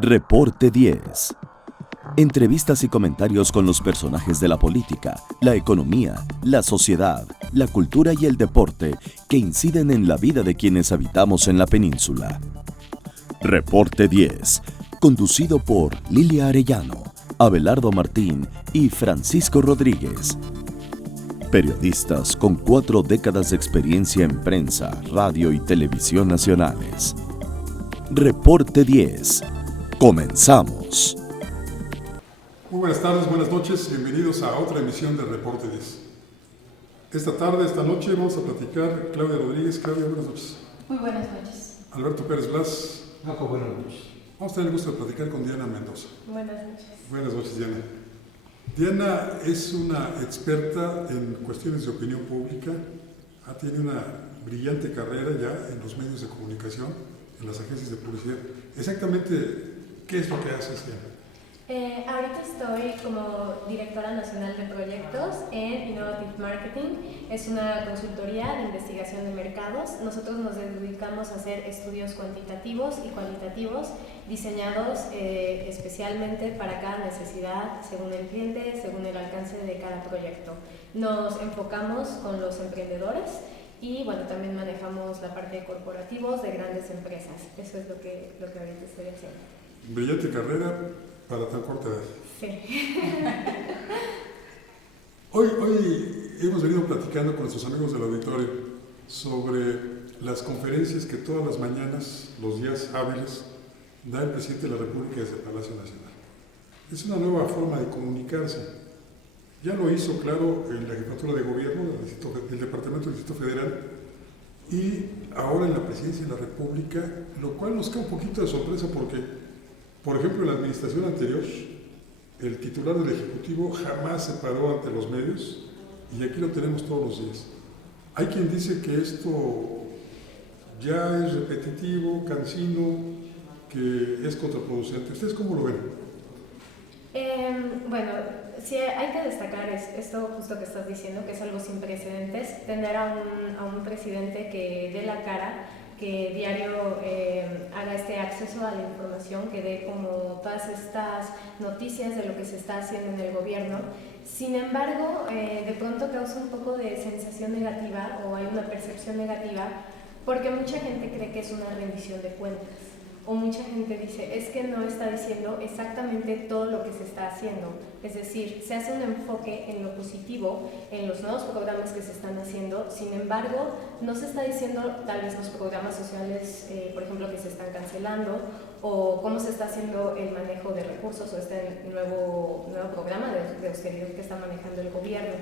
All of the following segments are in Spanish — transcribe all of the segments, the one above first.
Reporte 10. Entrevistas y comentarios con los personajes de la política, la economía, la sociedad, la cultura y el deporte que inciden en la vida de quienes habitamos en la península. Reporte 10, conducido por Lilia Arellano, Abelardo Martín y Francisco Rodríguez. Periodistas con 4 décadas de experiencia en prensa, radio y televisión nacionales. Reporte 10. Comenzamos. Muy buenas tardes, buenas noches, bienvenidos a otra emisión de Reporte 10. Esta noche vamos a platicar Claudia Rodríguez. Claudia, buenas noches. Muy buenas noches. Alberto Pérez Blas. Marco, buenas noches. Vamos a tener el gusto de platicar con Diana Mendoza. Buenas noches. Buenas noches, Diana. Diana es una experta en cuestiones de opinión pública, tiene una brillante carrera ya en los medios de comunicación, en las agencias de publicidad. Exactamente, ¿qué es lo que haces, Diana? Ahorita estoy como directora nacional de proyectos en Innovative Marketing. Es una consultoría de investigación de mercados. Nosotros nos dedicamos a hacer estudios cuantitativos y cualitativos diseñados especialmente para cada necesidad, según el cliente, según el alcance de cada proyecto. Nos enfocamos con los emprendedores y bueno, también manejamos la parte de corporativos de grandes empresas. Eso es lo que ahorita estoy haciendo. Brillante carrera para tan corta edad. Sí. Hoy hemos venido platicando con nuestros amigos del auditorio sobre las conferencias que todas las mañanas, los días hábiles, da el presidente de la República desde el Palacio Nacional. Es una nueva forma de comunicarse. Ya lo hizo, claro, en la Jefatura de Gobierno del Departamento del Distrito Federal y ahora en la Presidencia de la República, lo cual nos cae un poquito de sorpresa porque, por ejemplo, en la administración anterior, el titular del Ejecutivo jamás se paró ante los medios y aquí lo tenemos todos los días. Hay quien dice que esto ya es repetitivo, cansino, que es contraproducente. ¿Ustedes cómo lo ven? Bueno, sí hay que destacar esto justo que estás diciendo, que es algo sin precedentes, tener a un presidente que dé la cara, que diario haga este acceso a la información, que dé como todas estas noticias de lo que se está haciendo en el gobierno. Sin embargo, de pronto causa un poco de sensación negativa o hay una percepción negativa porque mucha gente cree que es una rendición de cuentas. O mucha gente dice, es que no está diciendo exactamente todo lo que se está haciendo. Es decir, se hace un enfoque en lo positivo, en los nuevos programas que se están haciendo. Sin embargo, no se está diciendo tal vez los programas sociales, por ejemplo, que se están cancelando, o cómo se está haciendo el manejo de recursos, o este nuevo programa de austeridad que está manejando el gobierno.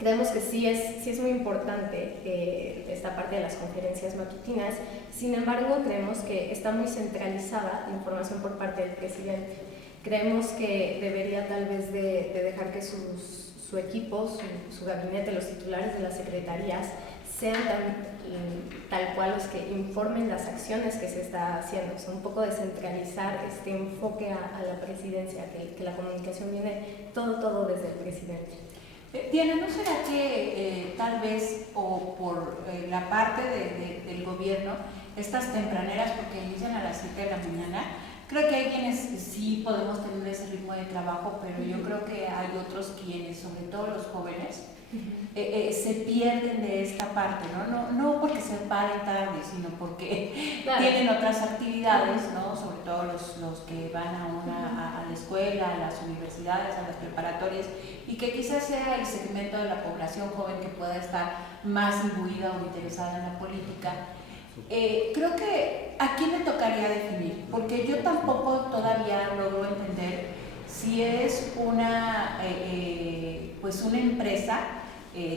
Creemos que sí es muy importante esta parte de las conferencias matutinas. Sin embargo, creemos que está muy centralizada la información por parte del presidente. Creemos que debería tal vez de dejar que su equipo, su gabinete, los titulares de las secretarías sean tal cual los que informen las acciones que se está haciendo. O sea, un poco descentralizar este enfoque a la presidencia, que la comunicación viene todo desde el presidente. Diana, ¿no será que tal vez o por la parte del gobierno, estas tempraneras, porque inician a las 7 de la mañana, creo que hay quienes sí podemos tener ese ritmo de trabajo, pero yo creo que hay otros quienes, sobre todo los jóvenes, se pierden de esta parte, no porque se paren tarde, sino porque tienen otras actividades, ¿no? Sobre todo los que van a la escuela, a las universidades, a las preparatorias, y que quizás sea el segmento de la población joven que pueda estar más imbuida o interesada en la política. Creo que a quién le tocaría definir, porque yo tampoco todavía logro entender si es una empresa,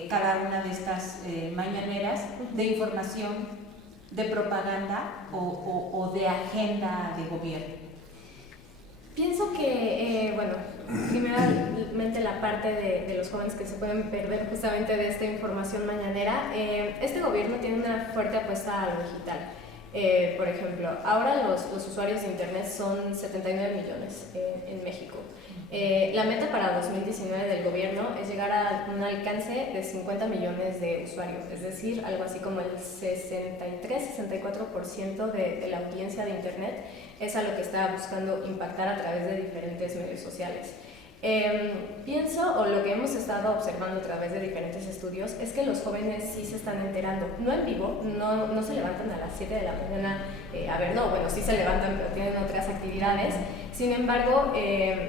cada una de estas mañaneras, de información, de propaganda o de agenda de gobierno. Pienso que, primeramente la parte de los jóvenes que se pueden perder justamente de esta información mañanera. Este gobierno tiene una fuerte apuesta a lo digital. Por ejemplo, ahora los usuarios de internet son 79 millones en México. La meta para 2019 del gobierno es llegar a un alcance de 50 millones de usuarios, es decir, algo así como el 63-64% de la audiencia de Internet es a lo que está buscando impactar a través de diferentes medios sociales. Pienso, o lo que hemos estado observando a través de diferentes estudios, es que los jóvenes sí se están enterando, no en vivo, no se levantan a las 7 de la mañana, sí se levantan, pero tienen otras actividades. Sin embargo,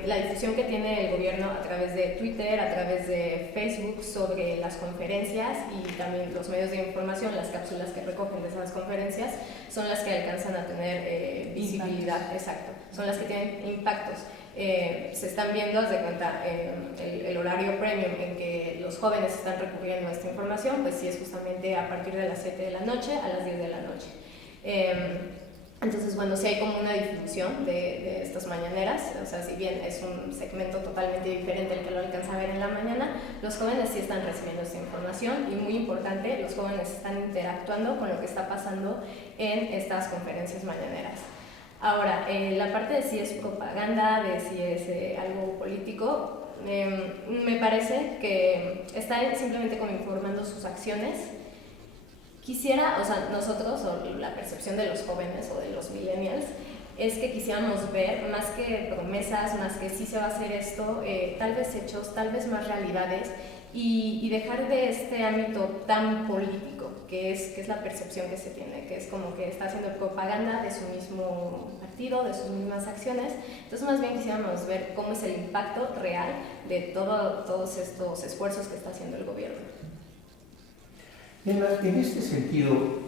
la difusión que tiene el gobierno a través de Twitter, a través de Facebook sobre las conferencias y también los medios de información, las cápsulas que recogen de esas conferencias, son las que alcanzan a tener visibilidad, exacto, son las que tienen impactos. Se están viendo, haz de cuenta, el horario premium en que los jóvenes están recurriendo a esta información, pues sí es justamente a partir de las 7 de la noche a las 10 de la noche. Entonces, bueno, sí hay como una difusión de estas mañaneras, o sea, si bien es un segmento totalmente diferente al que lo alcanza a ver en la mañana, los jóvenes sí están recibiendo esta información y muy importante, los jóvenes están interactuando con lo que está pasando en estas conferencias mañaneras. Ahora, la parte de si es propaganda, de si es algo político, me parece que está simplemente como informando sus acciones. Quisiera, o sea, nosotros, o la percepción de los jóvenes o de los millennials, es que quisiéramos ver más que promesas, más que sí se va a hacer esto, tal vez hechos, tal vez más realidades, y dejar de este ámbito tan político, que es la percepción que se tiene, que es como que está haciendo propaganda de su mismo partido, de sus mismas acciones. Entonces, más bien quisiéramos ver cómo es el impacto real de todos estos esfuerzos que está haciendo el gobierno. En este sentido,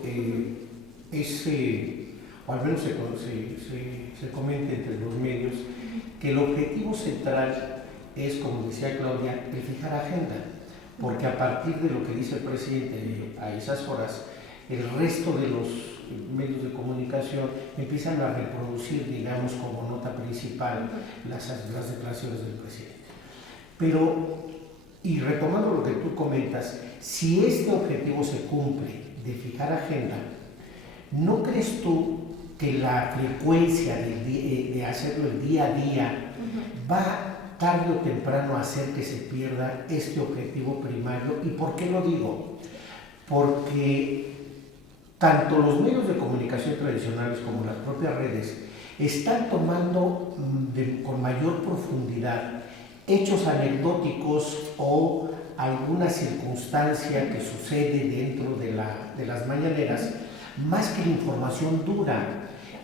o al menos se comenta entre los medios, que el objetivo central es, como decía Claudia, el fijar agenda, porque a partir de lo que dice el presidente a esas horas, el resto de los medios de comunicación empiezan a reproducir, digamos, como nota principal las declaraciones del presidente. Pero, y retomando lo que tú comentas, si este objetivo se cumple de fijar agenda, ¿no crees tú que la frecuencia de hacerlo el día a día va tarde o temprano a hacer que se pierda este objetivo primario? ¿Y por qué lo digo? Porque tanto los medios de comunicación tradicionales como las propias redes están tomando con mayor profundidad hechos anecdóticos o alguna circunstancia que sucede dentro de las mañaneras, más que la información dura.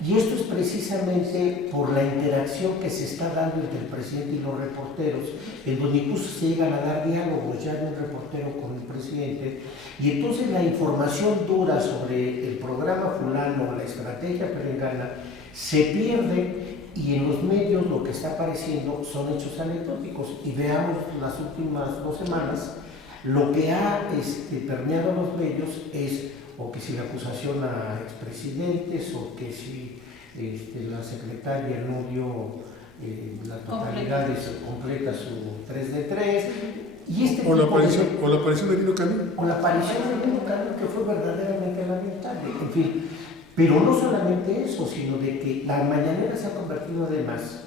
Y esto es precisamente por la interacción que se está dando entre el presidente y los reporteros, en donde incluso se llegan a dar diálogos ya de un reportero con el presidente, y entonces la información dura sobre el programa fulano, la estrategia perengana, se pierde, y en los medios lo que está apareciendo son hechos anecdóticos. Y veamos las últimas 2 semanas, lo que ha permeado los medios es o que si la acusación a expresidentes, o que si la secretaria no dio la totalidad completa su 3 de 3, y o la aparición de Nino Canún. O la aparición de Nino Canún, que fue verdaderamente lamentable. En fin, pero no solamente eso, sino de que la mañanera se ha convertido además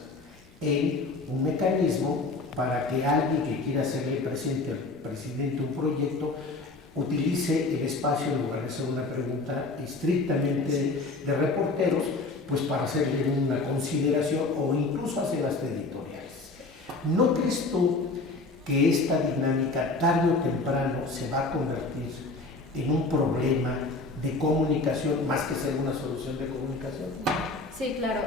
en un mecanismo para que alguien que quiera hacerle presidente un proyecto utilice el espacio, en lugar de hacer una pregunta estrictamente de reporteros, pues para hacerle una consideración o incluso hacer hasta editoriales. ¿No crees tú que esta dinámica tarde o temprano se va a convertir en un problema de comunicación más que ser una solución de comunicación? Sí, claro.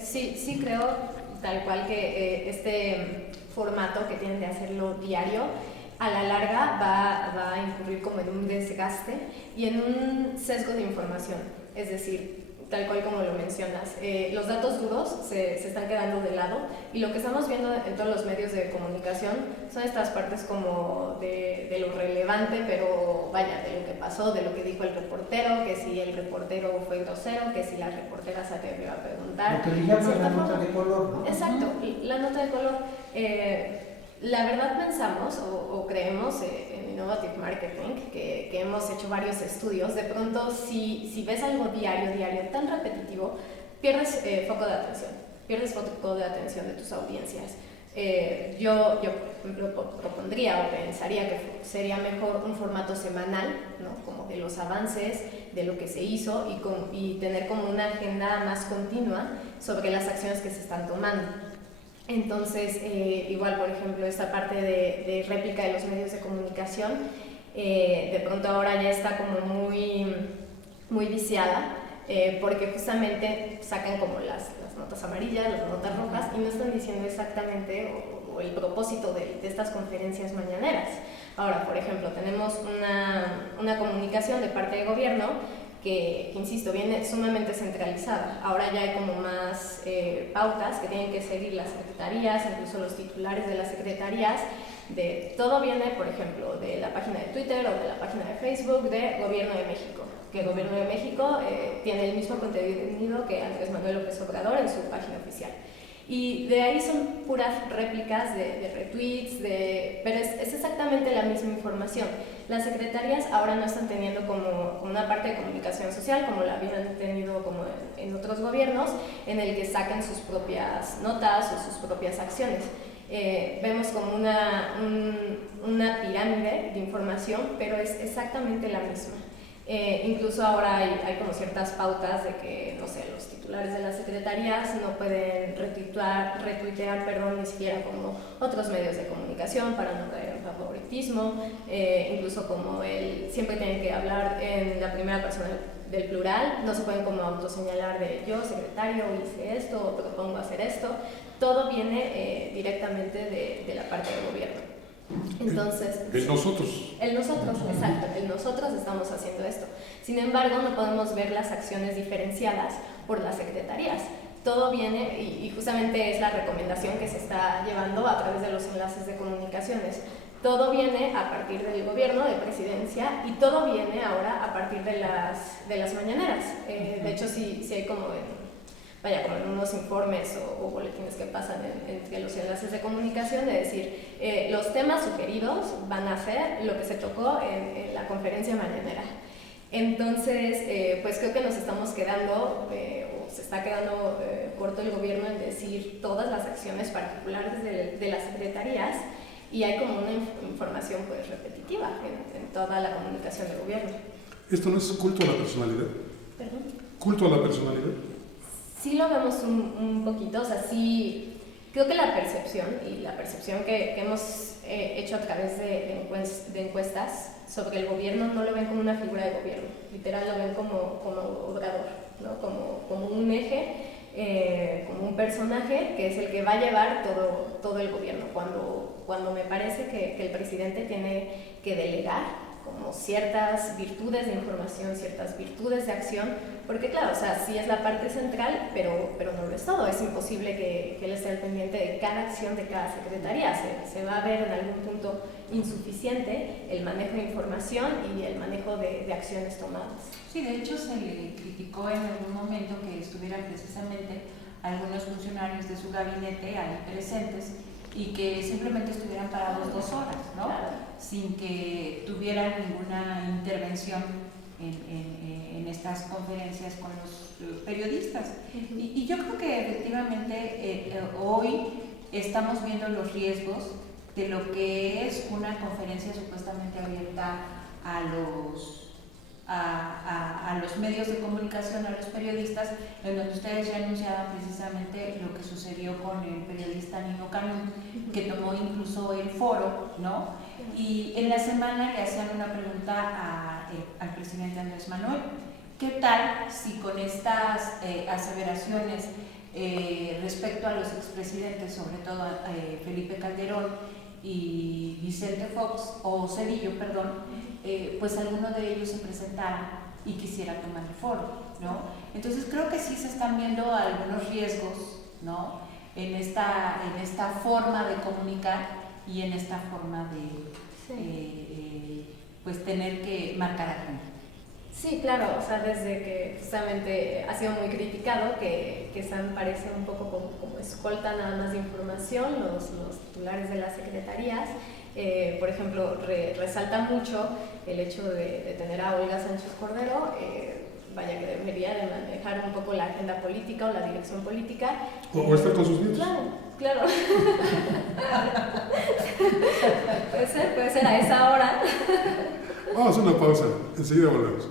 Sí creo tal cual que este formato que tienen de hacerlo diario a la larga va a incurrir como en un desgaste y en un sesgo de información, es decir, tal cual como lo mencionas, los datos duros se están quedando de lado, y lo que estamos viendo en todos los medios de comunicación son estas partes como de lo relevante, pero vaya, de lo que pasó, de lo que dijo el reportero, que si el reportero fue grosero, que si la reportera se atrevió a preguntar. Lo que le llaman la nota de color, ¿no? Exacto, la nota de color. La verdad pensamos o creemos en Innovative Marketing, que hemos hecho varios estudios, de pronto si ves algo diario, tan repetitivo, pierdes foco de atención de tus audiencias. Yo, por ejemplo, propondría o pensaría que sería mejor un formato semanal, ¿no? Como de los avances, de lo que se hizo y tener como una agenda más continua sobre las acciones que se están tomando. Entonces, igual, por ejemplo, esta parte de réplica de los medios de comunicación, de pronto ahora ya está como muy viciada, porque justamente sacan como las notas amarillas, las notas rojas, y no están diciendo exactamente o el propósito de estas conferencias mañaneras. Ahora, por ejemplo, tenemos una comunicación de parte del gobierno que, insisto, viene sumamente centralizada. Ahora ya hay como más pautas que tienen que seguir las secretarías, incluso los titulares de las secretarías. Todo viene, por ejemplo, de la página de Twitter o de la página de Facebook de Gobierno de México, que el Gobierno de México tiene el mismo contenido que Andrés Manuel López Obrador en su página oficial. Y de ahí son puras réplicas de retweets, pero es exactamente la misma información. Las secretarías ahora no están teniendo como una parte de comunicación social como la habían tenido como en otros gobiernos, en el que saquen sus propias notas o sus propias acciones. Vemos como una pirámide de información, pero es exactamente la misma. Incluso ahora hay como ciertas pautas de que, no sé, los titulares de las secretarías no pueden retuitear, ni siquiera como otros medios de comunicación para no caer en favoritismo, incluso como siempre tienen que hablar en la primera persona del plural, no se pueden como autoseñalar de yo, secretario, hice esto o propongo hacer esto. Todo viene directamente de la parte del gobierno. Entonces, el nosotros. El nosotros, exacto, el nosotros estamos haciendo esto. Sin embargo, no podemos ver las acciones diferenciadas por las secretarías. Todo viene, y justamente es la recomendación que se está llevando a través de los enlaces de comunicaciones. Todo viene a partir del gobierno, de presidencia, y todo viene ahora a partir de las mañaneras. De hecho, sí hay como en unos informes o boletines que pasan entre los enlaces de comunicación, de decir, los temas sugeridos van a ser lo que se tocó en la conferencia mañanera. Entonces, pues creo que nos estamos quedando, o se está quedando corto el gobierno en decir todas las acciones particulares de las secretarías, y hay como una información pues repetitiva en toda la comunicación del gobierno. ¿Esto no es culto a la personalidad? ¿Perdón? ¿Culto a la personalidad? Sí lo vemos un poquito, o sea, sí, creo que la percepción que hemos hecho a través de encuestas sobre el gobierno no lo ven como una figura de gobierno, literal lo ven como obrador, ¿no? Como un eje, como un personaje que es el que va a llevar todo el gobierno, cuando me parece que el presidente tiene que delegar como ciertas virtudes de información, ciertas virtudes de acción, porque claro, o sea, sí es la parte central, pero no lo es todo. Es imposible que él esté al pendiente de cada acción de cada secretaría. Se va a ver en algún punto insuficiente el manejo de información y el manejo de acciones tomadas. Sí, de hecho se le criticó en algún momento que estuvieran precisamente algunos funcionarios de su gabinete ahí presentes y que simplemente estuvieran parados 2 horas, ¿no? Claro. Sin que tuvieran ninguna intervención en estas conferencias con los periodistas. Y yo creo que efectivamente hoy estamos viendo los riesgos de lo que es una conferencia supuestamente abierta a los medios de comunicación, a los periodistas, en donde ustedes ya anunciaban precisamente lo que sucedió con el periodista Nino Canún, que tomó incluso el foro, ¿no? Y en la semana le hacían una pregunta al presidente Andrés Manuel: ¿qué tal si con estas aseveraciones respecto a los expresidentes, sobre todo Felipe Calderón y Vicente Fox, o Cedillo, perdón, pues alguno de ellos se presentara y quisiera tomar el foro, ¿no? Entonces creo que sí se están viendo algunos riesgos, ¿no? En esta forma de comunicar y en esta forma de pues tener que marcar agenda. Sí, claro, o sea, desde que justamente ha sido muy criticado que SAN parece un poco como escolta nada más de información, los titulares de las secretarías. Por ejemplo, resalta mucho el hecho de tener a Olga Sánchez Cordero vaya que debería de manejar un poco la agenda política o la dirección política. O estar con sus nietos. Claro. puede ser a esa hora. Vamos a una pausa, enseguida volvemos.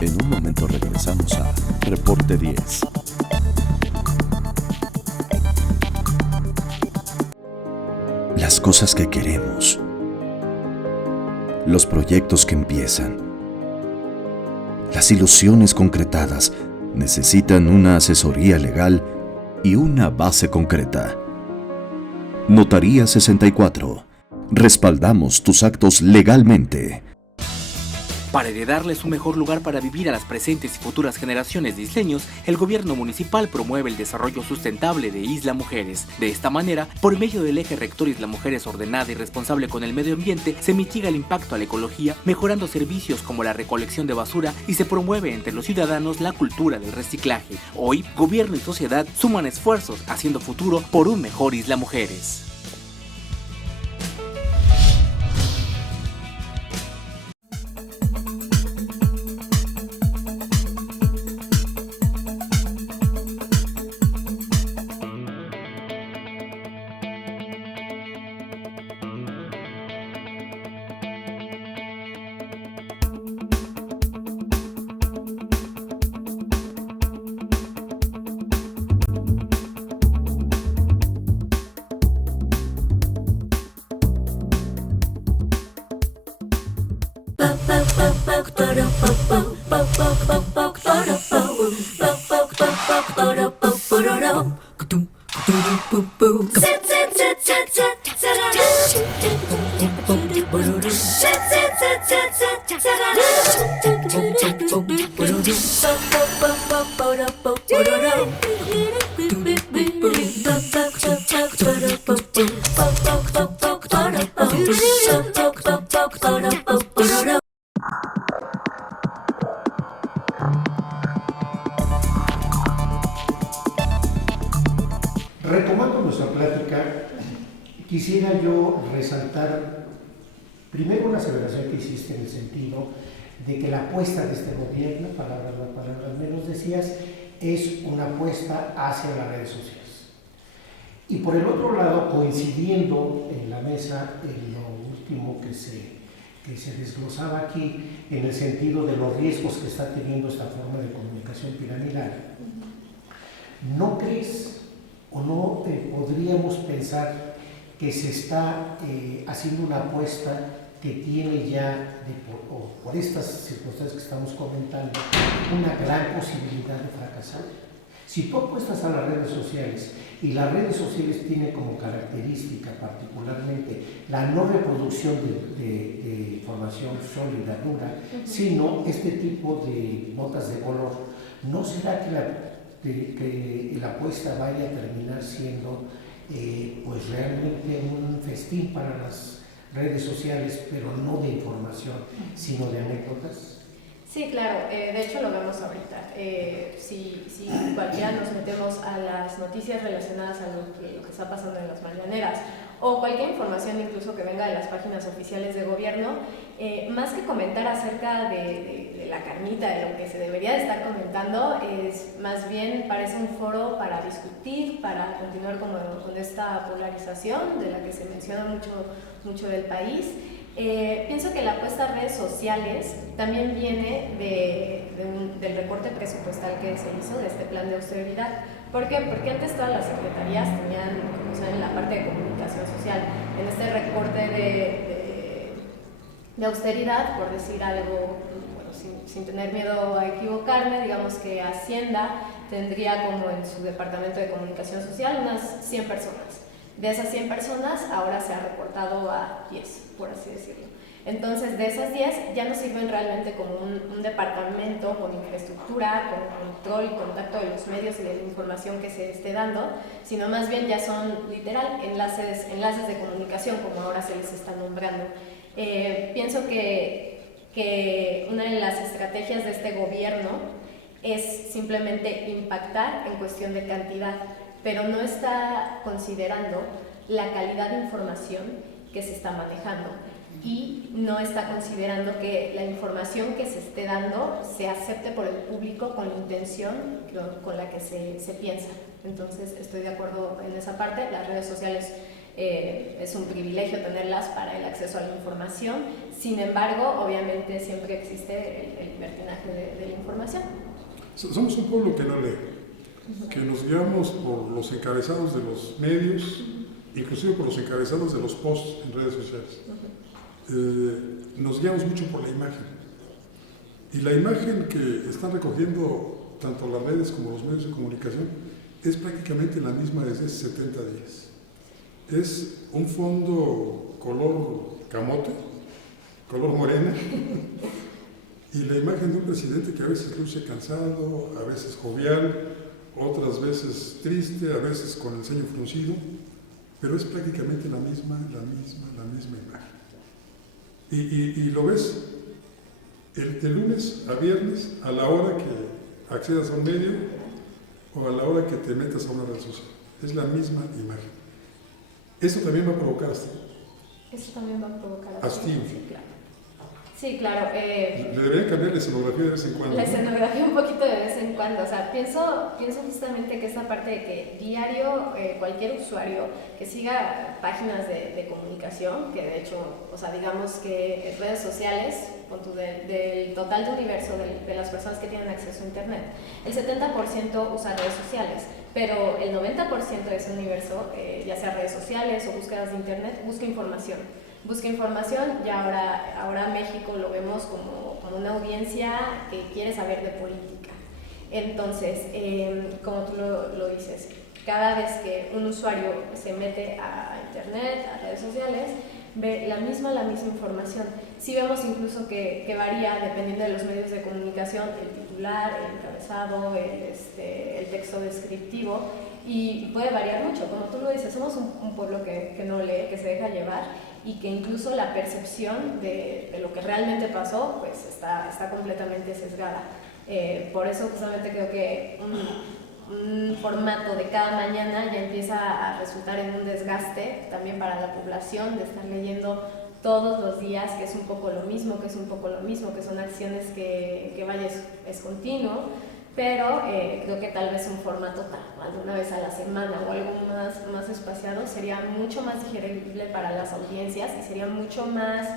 En un momento regresamos a Reporte 10. Las cosas que queremos, los proyectos que empiezan, las ilusiones concretadas necesitan una asesoría legal y una base concreta. Notaría 64. Respaldamos tus actos legalmente. Para heredarles un mejor lugar para vivir a las presentes y futuras generaciones de isleños, el gobierno municipal promueve el desarrollo sustentable de Isla Mujeres. De esta manera, por medio del eje rector Isla Mujeres ordenada y responsable con el medio ambiente, se mitiga el impacto a la ecología, mejorando servicios como la recolección de basura y se promueve entre los ciudadanos la cultura del reciclaje. Hoy, gobierno y sociedad suman esfuerzos haciendo futuro por un mejor Isla Mujeres. Retomando nuestra plática, quisiera yo resaltar primero una aseveración que hiciste en el sentido de que la apuesta de este gobierno, palabras menos decías, es una apuesta hacia las redes sociales. Y por el otro lado, coincidiendo en la mesa en lo último que se desglosaba aquí, en el sentido de los riesgos que está teniendo esta forma de comunicación piramidal, ¿no crees o no podríamos pensar que se está haciendo una apuesta que tiene ya, por estas circunstancias que estamos comentando, una gran posibilidad de fracasar? Si tú apuestas a las redes sociales y las redes sociales tienen como característica particularmente la no reproducción de información sólida, dura, sino este tipo de notas de color, ¿no será que la apuesta vaya a terminar siendo pues realmente un festín para las redes sociales, pero no de información, sino de anécdotas? Sí, claro, de hecho lo vemos ahorita. Si cualquiera nos metemos a las noticias relacionadas a lo que está pasando en las mañaneras o cualquier información incluso que venga de las páginas oficiales de gobierno, más que comentar acerca de la carnita, de lo que se debería de estar comentando, es más bien parece un foro para discutir, para continuar con esta polarización de la que se menciona mucho del país. Pienso que la apuesta a redes sociales también viene del recorte presupuestal que se hizo de este plan de austeridad. ¿Por qué? Porque antes todas las secretarías tenían, como saben, la parte de comunicación social. En este recorte de austeridad, por decir algo, bueno, sin tener miedo a equivocarme, digamos que Hacienda tendría como en su departamento de comunicación social unas 100 personas. De esas 100 personas, ahora se ha recortado a 10, por así decirlo. Entonces, de esas 10 ya no sirven realmente como un departamento con infraestructura, con control y contacto de los medios y de la información que se esté dando, sino más bien ya son literal enlaces de comunicación, como ahora se les está nombrando. Pienso que una de las estrategias de este gobierno es simplemente impactar en cuestión de cantidad, pero no está considerando la calidad de información que se está manejando y no no está considerando que la información que se esté dando se acepte por el público con la intención con la que se piensa. Entonces estoy de acuerdo en esa parte. Las redes sociales es un privilegio tenerlas para el acceso a la información, sin embargo, obviamente siempre existe el libertinaje de la información. Somos un pueblo que no lee, que nos guiamos por los encabezados de los medios, inclusive por los encabezados de los posts en redes sociales. Nos guiamos mucho por la imagen. Y la imagen que están recogiendo tanto las redes como los medios de comunicación es prácticamente la misma desde hace 70 días. Es un fondo color camote, color morena, y la imagen de un presidente que a veces luce cansado, a veces jovial, otras veces triste, a veces con el ceño fruncido, pero es prácticamente la misma imagen. Y lo ves de lunes a viernes a la hora que accedas a un medio o a la hora que te metas a una red social. Es la misma imagen. Eso también va a provocar hastío. Eso también va a provocar hastío. Sí, claro. Sí, claro. Le deberían cambiar la escenografía de vez en cuando. La escenografía un poquito de vez en cuando. O sea, pienso justamente que esta parte de que diario cualquier usuario que siga páginas de comunicación, que de hecho, o sea, digamos que redes sociales, del total de universo de las personas que tienen acceso a Internet, el 70% usa redes sociales, pero el 90% de ese universo, ya sea redes sociales o búsquedas de Internet, busca información y ahora México lo vemos como una audiencia que quiere saber de política. Entonces, como tú lo dices, cada vez que un usuario se mete a Internet, a redes sociales, ve la misma información. Sí vemos incluso que varía dependiendo de los medios de comunicación, el titular, el encabezado, el texto descriptivo, y puede variar mucho. Como tú lo dices, somos un pueblo que no lee, que se deja llevar, y que incluso la percepción de lo que realmente pasó pues está completamente sesgada. Por eso justamente creo que un formato de cada mañana ya empieza a resultar en un desgaste también para la población, de estar leyendo todos los días, que es un poco lo mismo, que son acciones que vaya, es continuo, pero creo que tal vez un formato alguna vez a la semana o algo más espaciado sería mucho más digerible para las audiencias y sería mucho más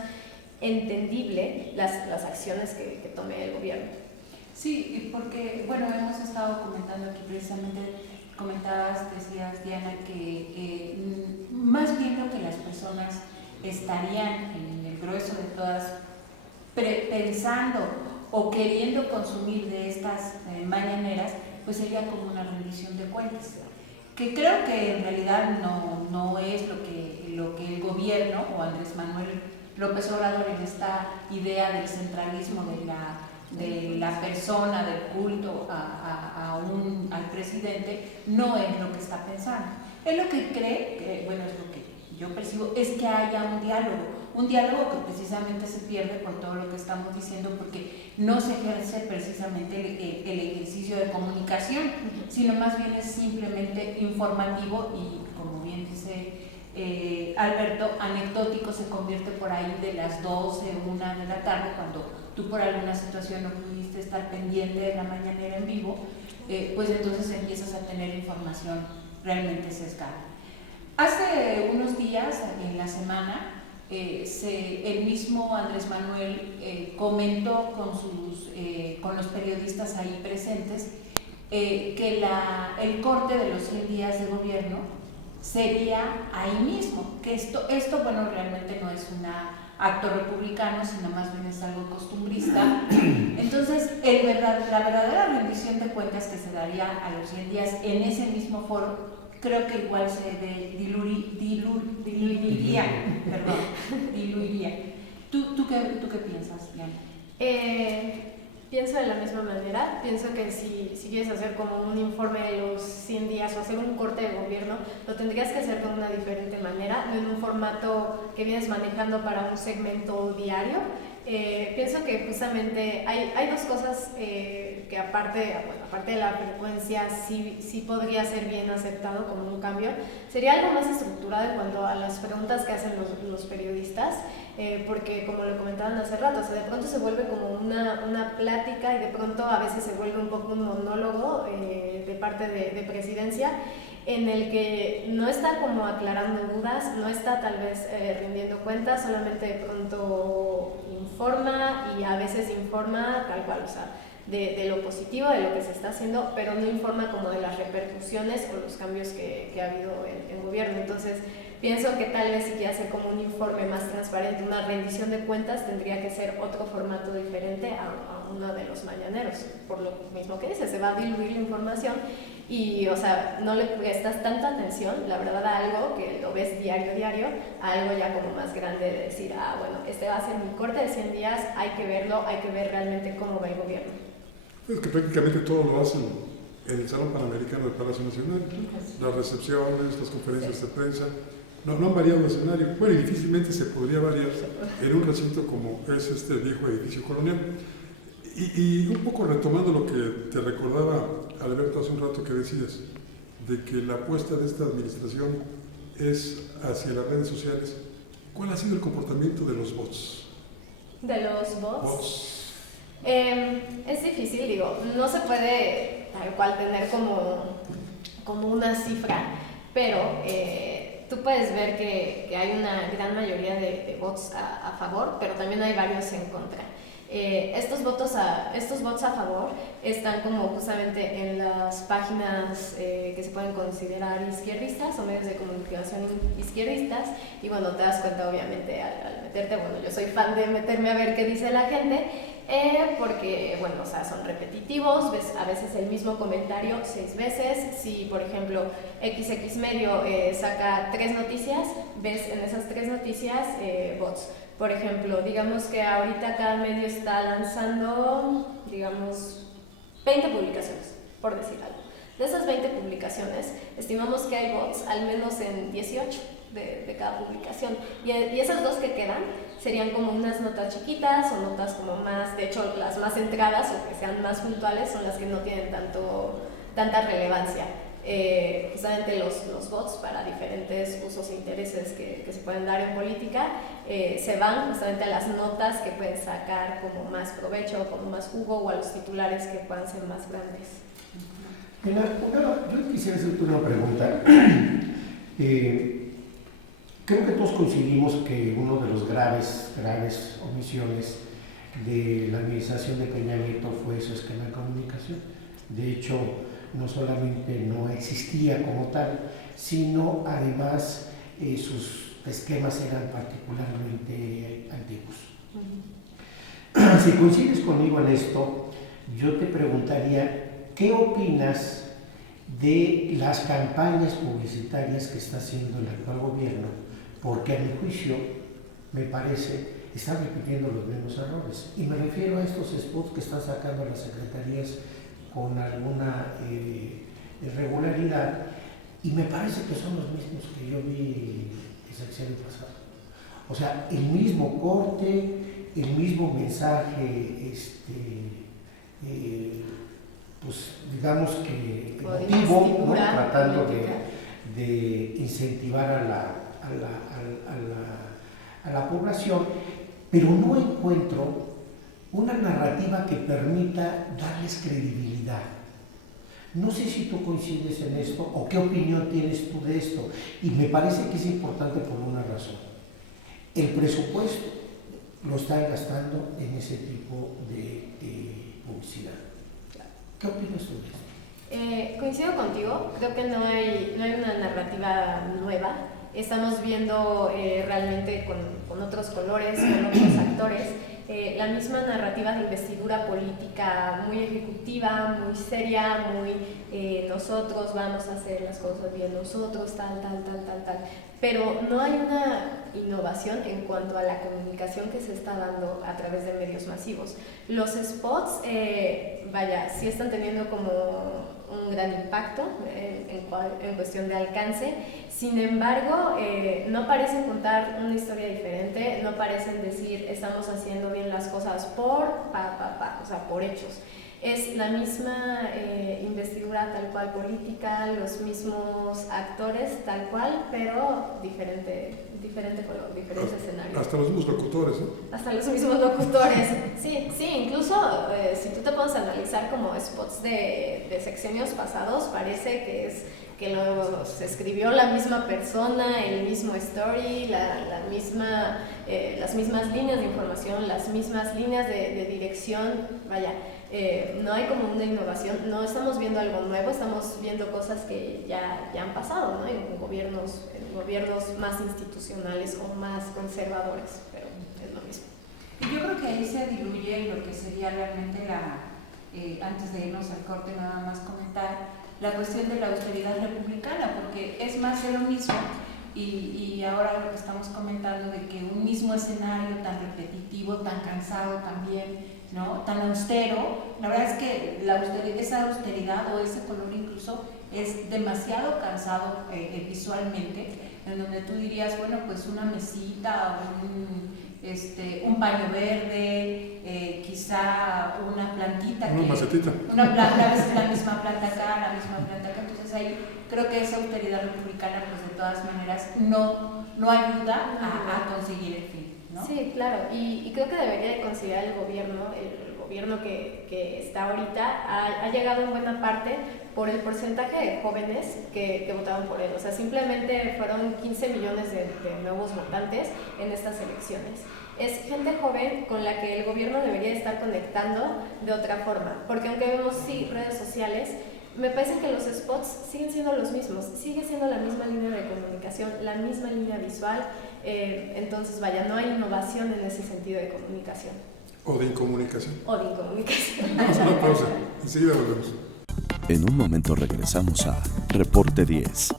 entendible las acciones que tome el gobierno. Sí, porque, bueno, hemos estado comentando aquí precisamente, decías, Diana, que más bien lo que las personas estarían en el grueso de todas pensando o queriendo consumir de estas mañaneras, pues sería como una rendición de cuentas, que creo que en realidad no es lo que el gobierno o Andrés Manuel López Obrador, en esta idea del centralismo de la persona, del culto al presidente, no es lo que está pensando. Él lo que cree, es lo que yo percibo, es que haya un diálogo que precisamente se pierde por todo lo que estamos diciendo, porque no se ejerce precisamente el ejercicio de comunicación, sino más bien es simplemente informativo y, como bien dice Alberto, anecdótico, se convierte por ahí de las 12, 1 de la tarde, cuando tú por alguna situación no pudiste estar pendiente de la mañanera en vivo, pues entonces empiezas a tener información realmente sesgada. Hace unos días, en la semana, el mismo Andrés Manuel comentó con los periodistas ahí presentes que el corte de los 100 días de gobierno sería ahí mismo, que esto bueno, realmente no es un acto republicano, sino más bien es algo costumbrista. Entonces, la verdadera rendición de cuentas que se daría a los 100 días en ese mismo foro, creo que igual se diluiría. ¿Tú qué piensas, Diana? Pienso de la misma manera. Pienso que si quieres hacer como un informe de los 100 días o hacer un corte de gobierno, lo tendrías que hacer de una diferente manera, no en un formato que vienes manejando para un segmento diario. Pienso que justamente hay dos cosas que aparte de la frecuencia sí podría ser bien aceptado como un cambio, sería algo más estructurado en cuanto a las preguntas que hacen los periodistas, porque como lo comentaban hace rato, o sea, de pronto se vuelve como una plática y de pronto a veces se vuelve un poco un monólogo de parte de presidencia, en el que no está como aclarando dudas, no está tal vez rindiendo cuentas, solamente de pronto informa y a veces informa tal cual, o sea, de lo positivo, de lo que se está haciendo, pero no informa como de las repercusiones o los cambios que ha habido en gobierno. Entonces, pienso que tal vez si quiere hacer como un informe más transparente, una rendición de cuentas, tendría que ser otro formato diferente a uno de los mañaneros. Por lo mismo que dice, se va a diluir la información y, o sea, no le prestas tanta atención, la verdad, a algo que lo ves diario, a algo ya como más grande de decir, bueno, este va a ser mi corte de 100 días, hay que verlo, hay que ver realmente cómo va el gobierno. Es que prácticamente todo lo hacen en el Salón Panamericano del Palacio Nacional, las recepciones, las conferencias de prensa, no han variado el escenario. Bueno, y difícilmente se podría variar en un recinto como es este viejo edificio colonial. Y un poco retomando lo que te recordaba Alberto hace un rato que decías, de que la apuesta de esta administración es hacia las redes sociales, ¿cuál ha sido el comportamiento de los bots? ¿De los bots? Es difícil, digo, no se puede tal cual tener como una cifra, pero tú puedes ver que hay una gran mayoría de bots a favor, pero también hay varios en contra. Estos bots a favor están como justamente en las páginas que se pueden considerar izquierdistas o medios de comunicación izquierdistas, y bueno, te das cuenta obviamente al meterte, bueno, yo soy fan de meterme a ver qué dice la gente, porque, bueno, o sea, son repetitivos, ves a veces el mismo comentario 6 veces. Si, por ejemplo, XX medio saca 3 noticias, ves en esas 3 noticias bots. Por ejemplo, digamos que ahorita cada medio está lanzando, digamos, 20 publicaciones, por decir algo. De esas 20 publicaciones, estimamos que hay bots al menos en 18 de cada publicación. Y esas 2 que quedan serían como unas notas chiquitas o notas como más, de hecho, las más centradas o que sean más puntuales son las que no tienen tanta relevancia. Justamente los bots, para diferentes usos e intereses que se pueden dar en política, se van justamente a las notas que pueden sacar como más provecho, como más jugo, o a los titulares que puedan ser más grandes. Yo quisiera hacerte una pregunta. Creo que todos coincidimos que uno de los graves omisiones de la administración de Peña Nieto fue su esquema de comunicación. De hecho, no solamente no existía como tal, sino además sus esquemas eran particularmente antiguos. Si coincides conmigo en esto, yo te preguntaría, ¿qué opinas de las campañas publicitarias que está haciendo el actual gobierno? Porque a mi juicio, me parece, están repitiendo los mismos errores. Y me refiero a estos spots que están sacando las secretarías con alguna irregularidad, y me parece que son los mismos que yo vi el sexenio pasado. O sea, el mismo corte, el mismo mensaje, pues digamos que emotivo, ¿no? Tratando de incentivar a la población, pero no encuentro una narrativa que permita darles credibilidad. No sé si tú coincides en esto o qué opinión tienes tú de esto, y me parece que es importante por una razón. El presupuesto lo están gastando en ese tipo de publicidad. ¿Qué opinas tú de esto? Coincido contigo, creo que no hay una narrativa nueva. Estamos viendo realmente con otros colores, con otros actores, la misma narrativa de investidura política muy ejecutiva, muy seria, muy nosotros vamos a hacer las cosas bien, nosotros tal. Pero no hay una innovación en cuanto a la comunicación que se está dando a través de medios masivos. Los spots, sí están teniendo como un gran impacto en cuestión de alcance. Sin embargo, no parecen contar una historia diferente, no parecen decir estamos haciendo bien las cosas o sea, por hechos. Es la misma investidura tal cual política, los mismos actores tal cual, pero diferente color, diferentes escenarios. Hasta los mismos locutores, ¿no? Hasta los mismos locutores, sí, incluso si tú te pones a analizar como spots de sexenios pasados, parece que los escribió la misma persona, el mismo story, las mismas líneas de información, las mismas líneas de dirección, vaya. No hay como una innovación, no estamos viendo algo nuevo, estamos viendo cosas que ya han pasado, ¿no? En gobiernos más institucionales o más conservadores, pero es lo mismo. Y yo creo que ahí se diluye lo que sería realmente antes de irnos al corte nada más comentar, la cuestión de la austeridad republicana, porque es más de lo mismo. Y ahora lo que estamos comentando de que un mismo escenario tan repetitivo, tan cansado también, ¿no? Tan austero, la verdad es que esa austeridad o ese color incluso es demasiado cansado visualmente, en donde tú dirías, bueno, pues una mesita, un paño verde, quizá una plantita. Una macetita. A veces la misma planta acá, entonces ahí creo que esa austeridad republicana, pues de todas maneras, no ayuda a conseguir el fin, ¿no? Sí, claro, y creo que debería de considerar el gobierno que está ahorita, ha llegado en buena parte por el porcentaje de jóvenes que votaron por él. O sea, simplemente fueron 15 millones de nuevos votantes en estas elecciones. Es gente joven con la que el gobierno debería estar conectando de otra forma, porque aunque vemos sí redes sociales, me parece que los spots siguen siendo los mismos, sigue siendo la misma línea de comunicación, la misma línea visual, entonces vaya, no hay innovación en ese sentido de comunicación. O de incomunicación. Vamos a una pausa, enseguida volvemos. En un momento regresamos a Reporte 10.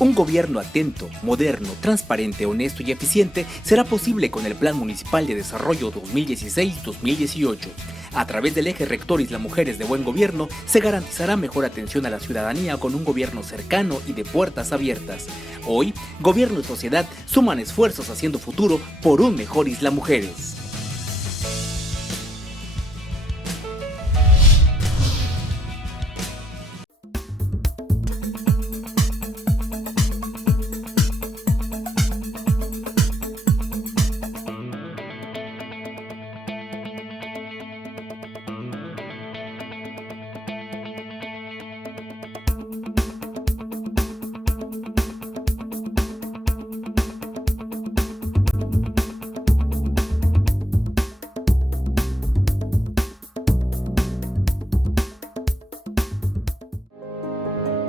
Un gobierno atento, moderno, transparente, honesto y eficiente será posible con el Plan Municipal de Desarrollo 2016-2018. A través del eje rector Isla Mujeres de Buen Gobierno se garantizará mejor atención a la ciudadanía con un gobierno cercano y de puertas abiertas. Hoy, gobierno y sociedad suman esfuerzos haciendo futuro por un mejor Isla Mujeres.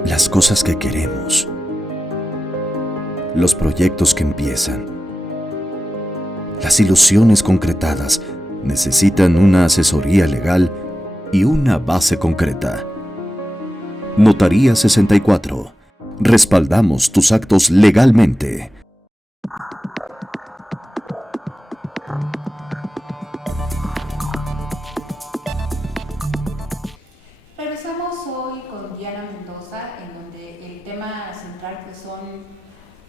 Las cosas que queremos, los proyectos que empiezan, las ilusiones concretadas necesitan una asesoría legal y una base concreta. Notaría 64. Respaldamos tus actos legalmente. Regresamos hoy con Diana Mendoza, en donde el tema central pues son,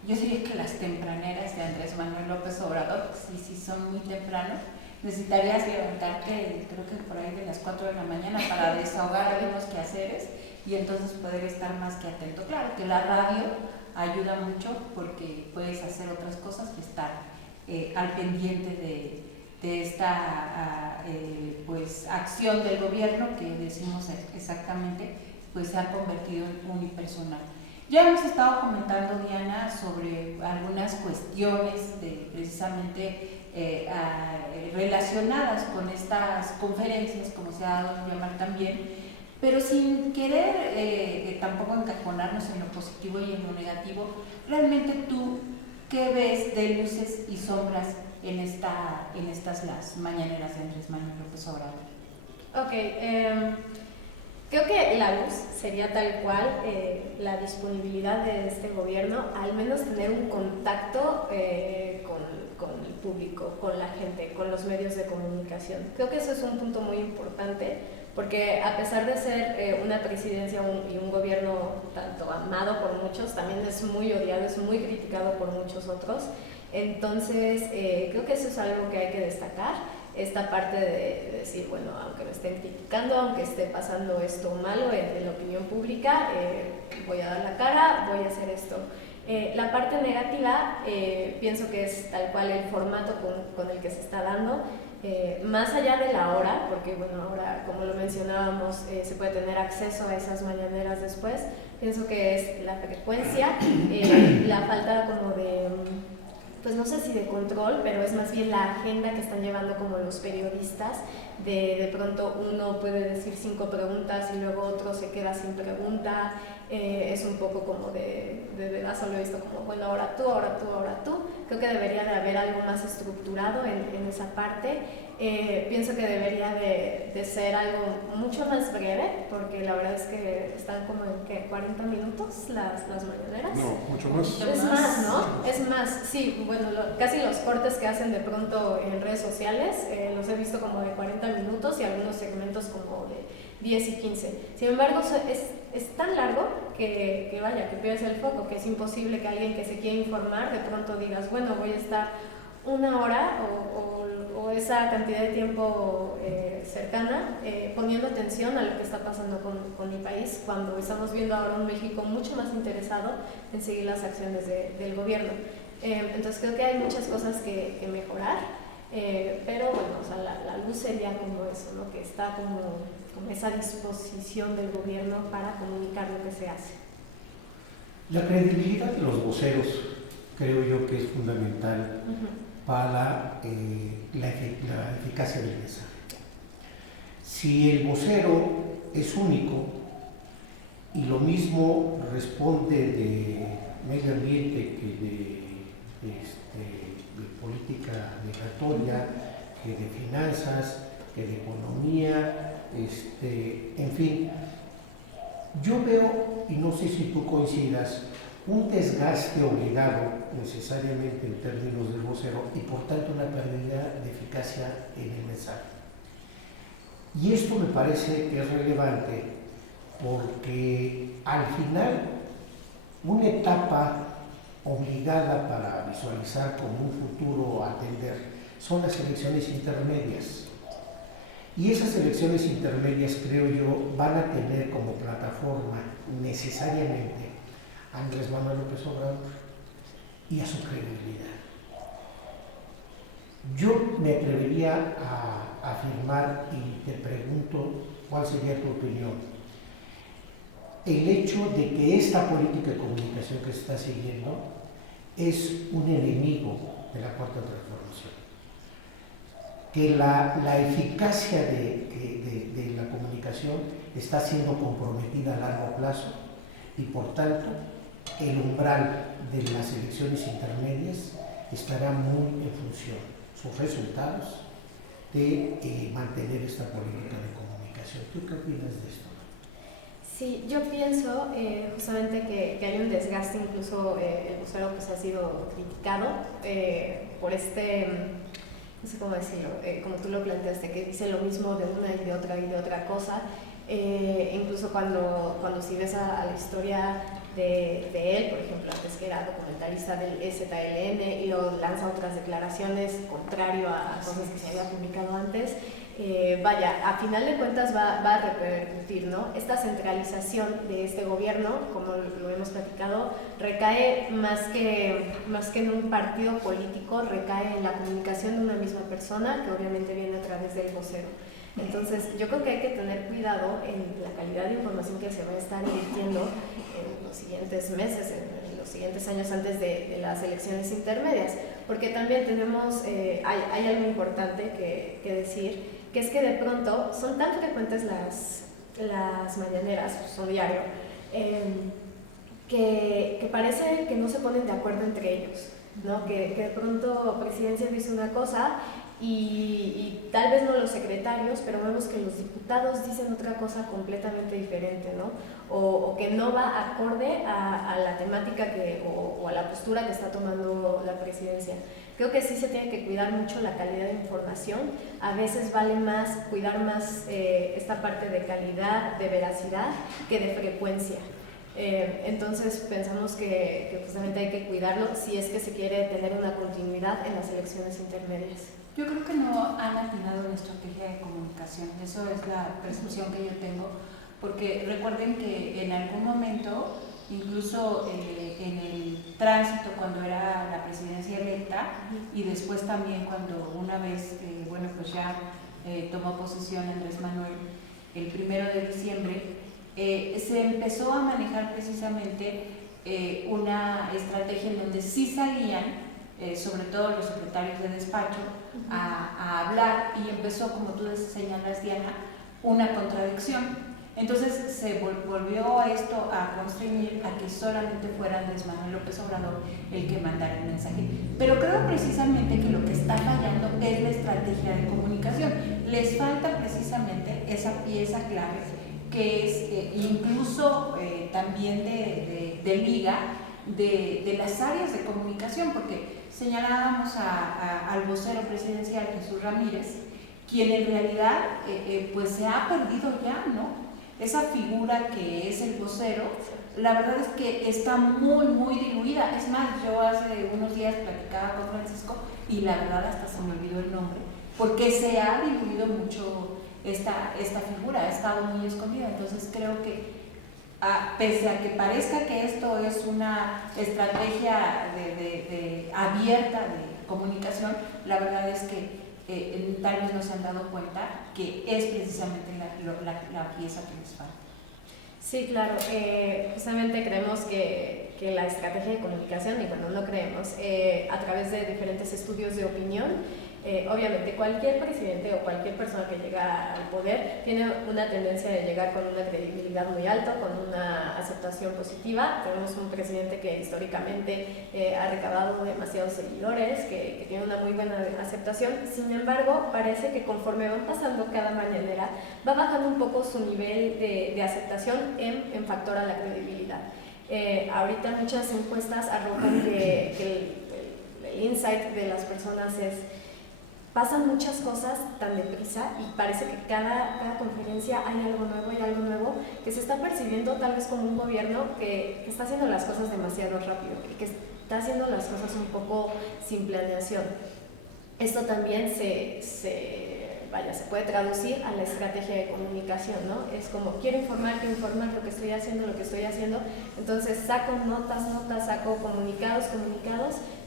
yo diría que las tempraneras de Andrés Manuel López Obrador. Sí, son muy temprano. Necesitarías levantarte, creo que por ahí de las 4 de la mañana, para desahogar algunos quehaceres y entonces poder estar más que atento. Claro que la radio ayuda mucho porque puedes hacer otras cosas que estar al pendiente de esta pues acción del gobierno que decimos exactamente pues se ha convertido en unipersonal. Ya hemos estado comentando, Diana, sobre algunas cuestiones precisamente relacionadas con estas conferencias, como se ha dado a llamar también, pero sin querer tampoco encajonarnos en lo positivo y en lo negativo. Realmente tú ¿qué ves de luces y sombras en estas las mañaneras de Andrés Manuel López Obrador? Ok, creo que la luz sería tal cual la disponibilidad de este gobierno, al menos tener un contacto con el público, con la gente, con los medios de comunicación. Creo que eso es un punto muy importante, porque a pesar de ser una presidencia y un gobierno tanto amado por muchos, también es muy odiado, es muy criticado por muchos otros. Entonces, creo que eso es algo que hay que destacar, esta parte de decir, bueno, aunque me estén criticando, aunque esté pasando esto malo en la opinión pública, voy a dar la cara, voy a hacer esto. La parte negativa, pienso que es tal cual el formato con el que se está dando, más allá de la hora, porque bueno, ahora como lo mencionábamos, se puede tener acceso a esas mañaneras después. Pienso que es la frecuencia, la falta como de, pues no sé si de control, pero es más bien la agenda que están llevando como los periodistas, de pronto uno puede decir 5 preguntas y luego otro se queda sin pregunta. Es un poco como de solo he visto como, bueno, ahora tú, ahora tú, ahora tú. Creo que debería de haber algo más estructurado en esa parte. Pienso que debería de ser algo mucho más breve, porque la verdad es que están como en ¿qué? 40 minutos las mañaneras. No, mucho más. Es más, ¿no? Es más, sí, bueno, casi los cortes que hacen de pronto en redes sociales, los he visto como de 40 minutos y algunos segmentos como de 10 y 15. Sin embargo, es tan largo que vaya, que pierdes el foco, que es imposible que alguien que se quiera informar de pronto digas, bueno, voy a estar una hora o esa cantidad de tiempo cercana poniendo atención a lo que está pasando con mi país, cuando estamos viendo ahora un México mucho más interesado en seguir las acciones del gobierno. Entonces creo que hay muchas cosas que mejorar, pero bueno, o sea, la luz sería como eso, ¿no? Que está como esa disposición del gobierno para comunicar lo que se hace. La credibilidad de los voceros creo yo que es fundamental para la eficacia del mensaje. Si el vocero es único y lo mismo responde de medio ambiente que de política migratoria, que de finanzas, que de economía, en fin, yo veo, y no sé si tú coincidas, un desgaste obligado necesariamente en términos del vocero y por tanto una pérdida de eficacia en el mensaje. Y esto me parece que es relevante porque al final una etapa obligada para visualizar como un futuro a atender son las elecciones intermedias. Y esas elecciones intermedias, creo yo, van a tener como plataforma necesariamente a Andrés Manuel López Obrador y a su credibilidad. Yo me atrevería a afirmar y te pregunto cuál sería tu opinión. El hecho de que esta política de comunicación que se está siguiendo es un enemigo de la Cuarta Transformación. Que la eficacia de la comunicación está siendo comprometida a largo plazo y por tanto el umbral de las elecciones intermedias estará muy en función sus resultados de mantener esta política de comunicación. ¿Tú qué opinas de esto? Sí, yo pienso justamente que hay un desgaste, incluso el vocero pues ha sido criticado por no sé cómo decirlo, como tú lo planteaste, que dice lo mismo de una y de otra cosa. Incluso cuando sigues a la historia de él, por ejemplo, antes que era documentalista del EZLN y luego lanza otras declaraciones contrario a cosas que se había publicado antes, vaya, a final de cuentas va a repercutir, ¿no? Esta centralización de este gobierno, como lo hemos platicado, recae más que en un partido político, recae en la comunicación de una misma persona, que obviamente viene a través del vocero. Entonces, yo creo que hay que tener cuidado en la calidad de información que se va a estar emitiendo en los siguientes meses, en los siguientes años antes de las elecciones intermedias, porque también tenemos, hay algo importante que decir, que es que de pronto son tan frecuentes las mañaneras, son diario, que parece que no se ponen de acuerdo entre ellos. ¿no? Que de pronto Presidencia dice una cosa y tal vez no los secretarios, pero vemos que los diputados dicen otra cosa completamente diferente, ¿no? O que no va acorde a la temática o a la postura que está tomando la Presidencia. Creo que sí se tiene que cuidar mucho la calidad de información. A veces vale más cuidar más esta parte de calidad, de veracidad, que de frecuencia. Entonces pensamos que justamente hay que cuidarlo si es que se quiere tener una continuidad en las elecciones intermedias. Yo creo que no han atinado la estrategia de comunicación, eso es la percepción que yo tengo, porque recuerden que en algún momento, incluso en el tránsito cuando era la presidencia electa y después también cuando una vez, pues ya tomó posesión Andrés Manuel el 1 de diciembre, se empezó a manejar precisamente una estrategia en donde sí salían, sobre todo los secretarios de despacho, a hablar, y empezó, como tú señalas, Diana, una contradicción. Entonces se volvió a esto a constreñir a que solamente fuera Andrés Manuel López Obrador el que mandara el mensaje. Pero creo precisamente que lo que está fallando es la estrategia de comunicación. Les falta precisamente esa pieza clave que es incluso también de liga de las áreas de comunicación, porque señalábamos al vocero presidencial Jesús Ramírez, quien en realidad pues se ha perdido ya, ¿no? Esa figura que es el vocero, la verdad es que está muy diluida. Es más, yo hace unos días platicaba con Francisco y la verdad hasta se me olvidó el nombre, porque se ha diluido mucho esta figura, ha estado muy escondida. Entonces creo que pese a que parezca que esto es una estrategia abierta de comunicación, la verdad es que tal vez no se han dado cuenta que es precisamente la pieza que les falta. Sí, claro. Justamente creemos que la estrategia de comunicación, y bueno, no creemos, a través de diferentes estudios de opinión, obviamente cualquier presidente o cualquier persona que llega al poder tiene una tendencia de llegar con una credibilidad muy alta, con una aceptación positiva. Tenemos un presidente que históricamente ha recaudado demasiados seguidores, que tiene una muy buena aceptación. Sin embargo, parece que conforme van pasando cada mañanera, va bajando un poco su nivel de aceptación en factor a la credibilidad. Ahorita muchas encuestas arrojan que el insight de las personas es: pasan muchas cosas tan deprisa y parece que cada conferencia hay algo nuevo que se está percibiendo tal vez como un gobierno que está haciendo las cosas demasiado rápido y que está haciendo las cosas un poco sin planeación. Esto también se puede traducir a la estrategia de comunicación, ¿no? Es como, quiero informar lo que estoy haciendo, entonces saco notas, saco comunicados,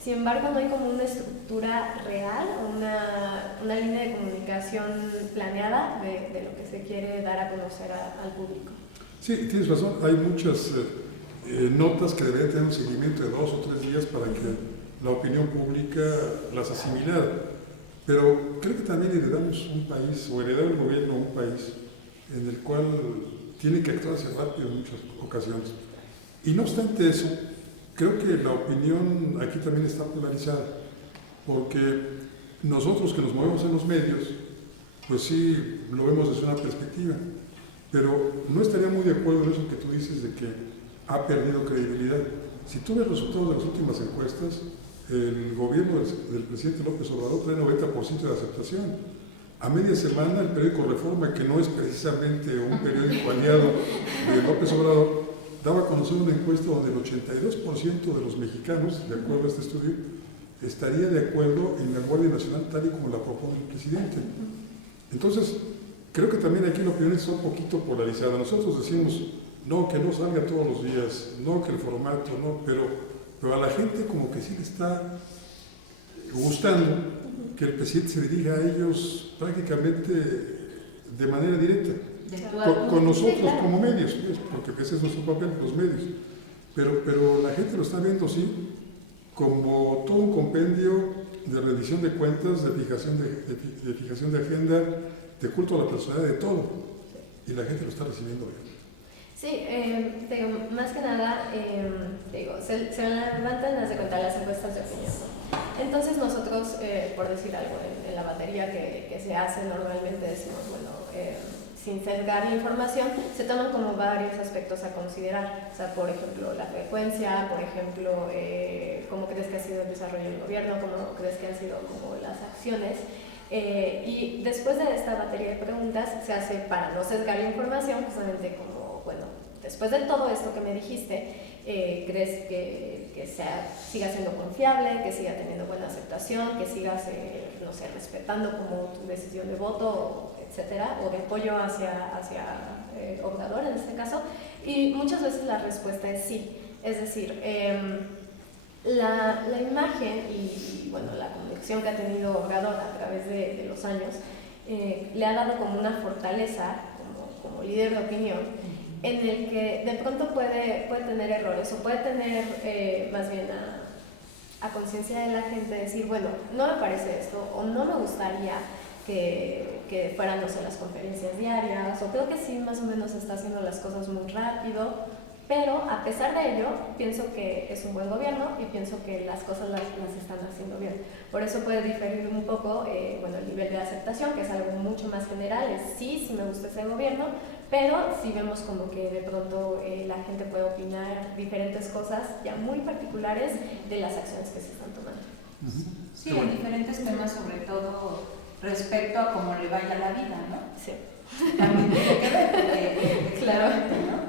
sin embargo no hay como una estructura real, una línea de comunicación planeada de lo que se quiere dar a conocer al público. Sí, tienes razón, hay muchas notas que deberían tener un seguimiento de 2 o 3 días para que la opinión pública las asimilara. Pero creo que también heredamos un país, o heredó el gobierno un país, en el cual tiene que actuarse rápido en muchas ocasiones. Y no obstante eso, creo que la opinión aquí también está polarizada, porque nosotros que nos movemos en los medios, pues sí lo vemos desde una perspectiva, pero no estaría muy de acuerdo en eso que tú dices de que ha perdido credibilidad. Si tú ves los resultados de las últimas encuestas, el gobierno del presidente López Obrador trae 90% de aceptación. A media semana el periódico Reforma, que no es precisamente un periódico aliado de López Obrador, daba a conocer una encuesta donde el 82% de los mexicanos, de acuerdo a este estudio, estaría de acuerdo en la Guardia Nacional tal y como la propone el presidente. Entonces, creo que también aquí la opinión está un poquito polarizada. Nosotros decimos, no, que no salga todos los días, no, que el formato, no, pero a la gente como que sí le está gustando que el presidente se dirija a ellos prácticamente de manera directa, con nosotros como medios, pues, porque ese es nuestro papel, los medios. Pero la gente lo está viendo así, como todo un compendio de rendición de cuentas, de fijación de agenda, de culto a la personalidad, de todo. Y la gente lo está recibiendo bien. Sí, te digo, más que nada, te digo, se levantan, haz de cuenta, las encuestas de opinión. Entonces nosotros, por decir algo, en la batería que se hace normalmente decimos, bueno, sin sesgar la información, se toman como varios aspectos a considerar. O sea, por ejemplo, la frecuencia, por ejemplo, cómo crees que ha sido el desarrollo del gobierno, cómo crees que han sido como las acciones. Y después de esta batería de preguntas se hace para no sesgar la información, justamente como, bueno, después de todo esto que me dijiste, ¿crees que siga siendo confiable, que siga teniendo buena aceptación, que sigas, no sé, respetando como tu decisión de voto, etcétera, o de apoyo hacia Obrador en este caso? Y muchas veces la respuesta es sí. Es decir, la imagen y bueno, la comunicación que ha tenido Obrador a través de los años le ha dado como una fortaleza como líder de opinión, en el que de pronto puede tener errores o puede tener más bien a conciencia de la gente decir, bueno, no me parece esto o no me gustaría que fueran, no sé, las conferencias diarias, o creo que sí, más o menos está haciendo las cosas muy rápido, pero a pesar de ello, pienso que es un buen gobierno y pienso que las cosas las están haciendo bien. Por eso puede diferir un poco, bueno, el nivel de aceptación, que es algo mucho más general, es sí me gusta ese gobierno, pero sí vemos como que de pronto la gente puede opinar diferentes cosas ya muy particulares de las acciones que se están tomando. Sí, en diferentes temas, sobre todo respecto a cómo le vaya la vida, ¿no? Sí. También tiene que ver, claro, ¿no?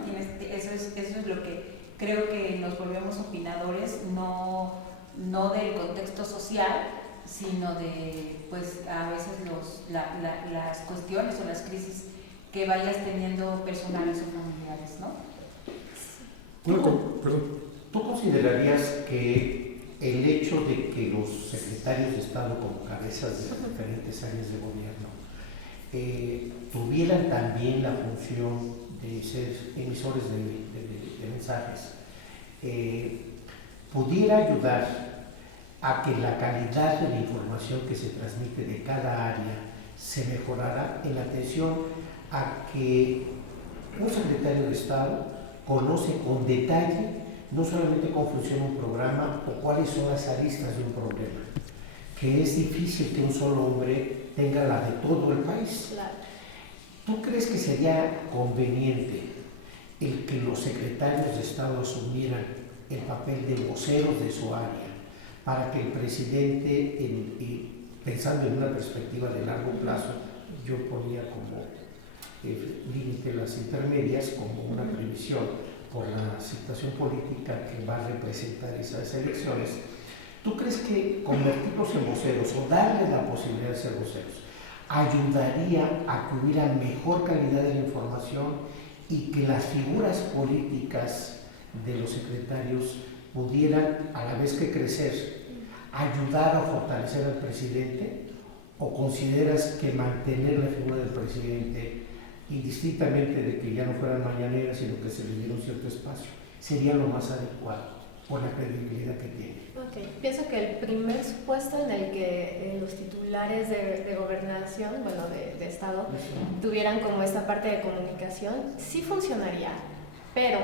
Eso es lo que creo que nos volvemos opinadores, no del contexto social, sino de, pues, a veces las cuestiones o las crisis que vayas teniendo personales o familiares, ¿no? ¿Tú considerarías que el hecho de que los secretarios de Estado como cabezas de diferentes áreas de gobierno tuvieran también la función de ser emisores de mensajes, pudiera ayudar a que la calidad de la información que se transmite de cada área se mejorara en atención a que un secretario de Estado conoce con detalle no solamente cómo funciona un programa o cuáles son las aristas de un problema, que es difícil que un solo hombre tenga la de todo el país. claro. ¿Tú crees que sería conveniente el que los secretarios de Estado asumieran el papel de voceros de su área para que el presidente, pensando en una perspectiva de largo plazo, yo ponía como límite las intermedias como una previsión por la situación política que va a representar esas elecciones? ¿Tú crees que convertirlos en voceros o darles la posibilidad de ser voceros ayudaría a que hubiera mejor calidad de la información y que las figuras políticas de los secretarios pudieran, a la vez que crecer, ayudar a fortalecer al presidente? ¿O consideras que mantener la figura del presidente, indistintamente de que ya no fueran mañaneras, sino que se le diera un cierto espacio, sería lo más adecuado por la credibilidad que tiene? Okay. Pienso que el primer supuesto en el que los titulares de gobernación, bueno, de Estado, tuvieran como esta parte de comunicación, sí funcionaría, pero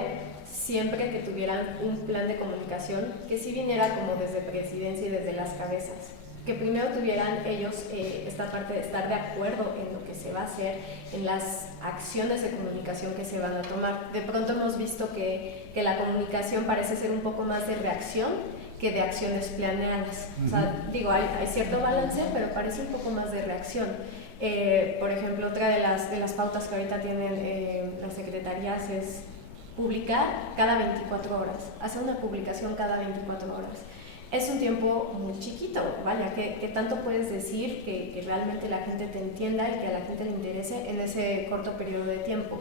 siempre que tuvieran un plan de comunicación que sí viniera como desde presidencia y desde las cabezas, que primero tuvieran ellos esta parte de estar de acuerdo en lo que se va a hacer, en las acciones de comunicación que se van a tomar. De pronto hemos visto que la comunicación parece ser un poco más de reacción que de acciones planeadas. O sea, digo, hay cierto balance, pero parece un poco más de reacción. Por ejemplo, otra de las pautas que ahorita tienen las secretarías es publicar cada 24 horas, hacer una publicación cada 24 horas. Es un tiempo muy chiquito, vaya, que tanto puedes decir que realmente la gente te entienda y que a la gente le interese en ese corto periodo de tiempo.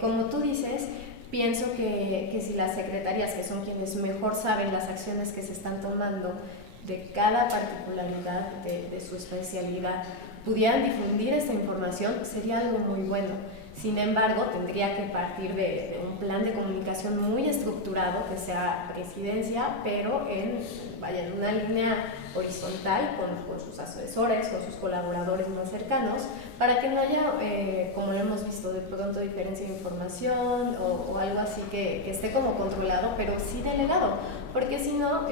Como tú dices, pienso que si las secretarías, que son quienes mejor saben las acciones que se están tomando de cada particularidad de su especialidad, pudieran difundir esta información, sería algo muy bueno. Sin embargo, tendría que partir de un plan de comunicación muy estructurado que sea presidencia, pero en una línea horizontal con sus asesores, con sus colaboradores más cercanos, para que no haya, como lo hemos visto, de pronto diferencia de información o algo así que esté como controlado, pero sí delegado, porque si no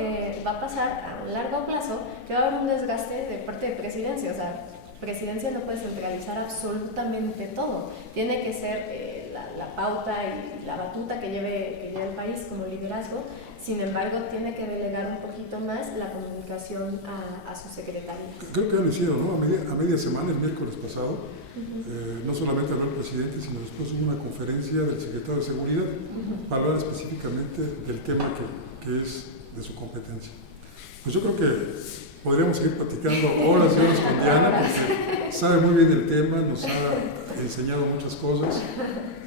va a pasar a un largo plazo que va a haber un desgaste de parte de presidencia. O sea, presidencia no puede centralizar absolutamente todo, tiene que ser la pauta y la batuta que lleve el país como liderazgo. Sin embargo, tiene que delegar un poquito más la comunicación a su secretaría. Creo que ya lo hicieron, ¿no? A media semana, el miércoles pasado, no solamente habló el presidente, sino después hubo una conferencia del secretario de Seguridad para hablar específicamente del tema que es de su competencia. Pues yo creo que podríamos seguir platicando horas y horas con Diana, porque sabe muy bien el tema, nos ha enseñado muchas cosas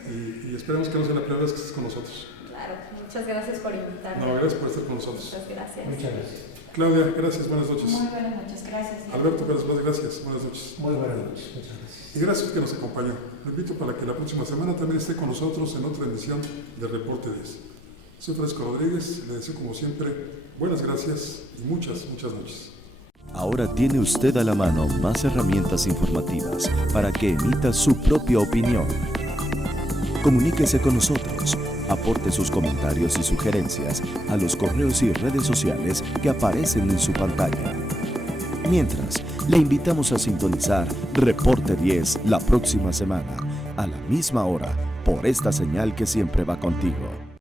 y esperemos que no sea la primera vez que estés con nosotros. Claro, muchas gracias por invitarme. No, gracias por estar con nosotros. Muchas gracias. Muchas gracias. Claudia, gracias, buenas noches. Muy buenas noches, gracias. Alberto Pérez Vaz, gracias, buenas noches. Muy buenas noches, muchas gracias. Y gracias que nos acompañó. Lo invito para que la próxima semana también esté con nosotros en otra emisión de Reporte 10. Soy Francisco Rodríguez, le deseo como siempre buenas gracias y muchas noches. Ahora tiene usted a la mano más herramientas informativas para que emita su propia opinión. Comuníquese con nosotros, aporte sus comentarios y sugerencias a los correos y redes sociales que aparecen en su pantalla. Mientras, le invitamos a sintonizar Reporte 10 la próxima semana, a la misma hora, por esta señal que siempre va contigo.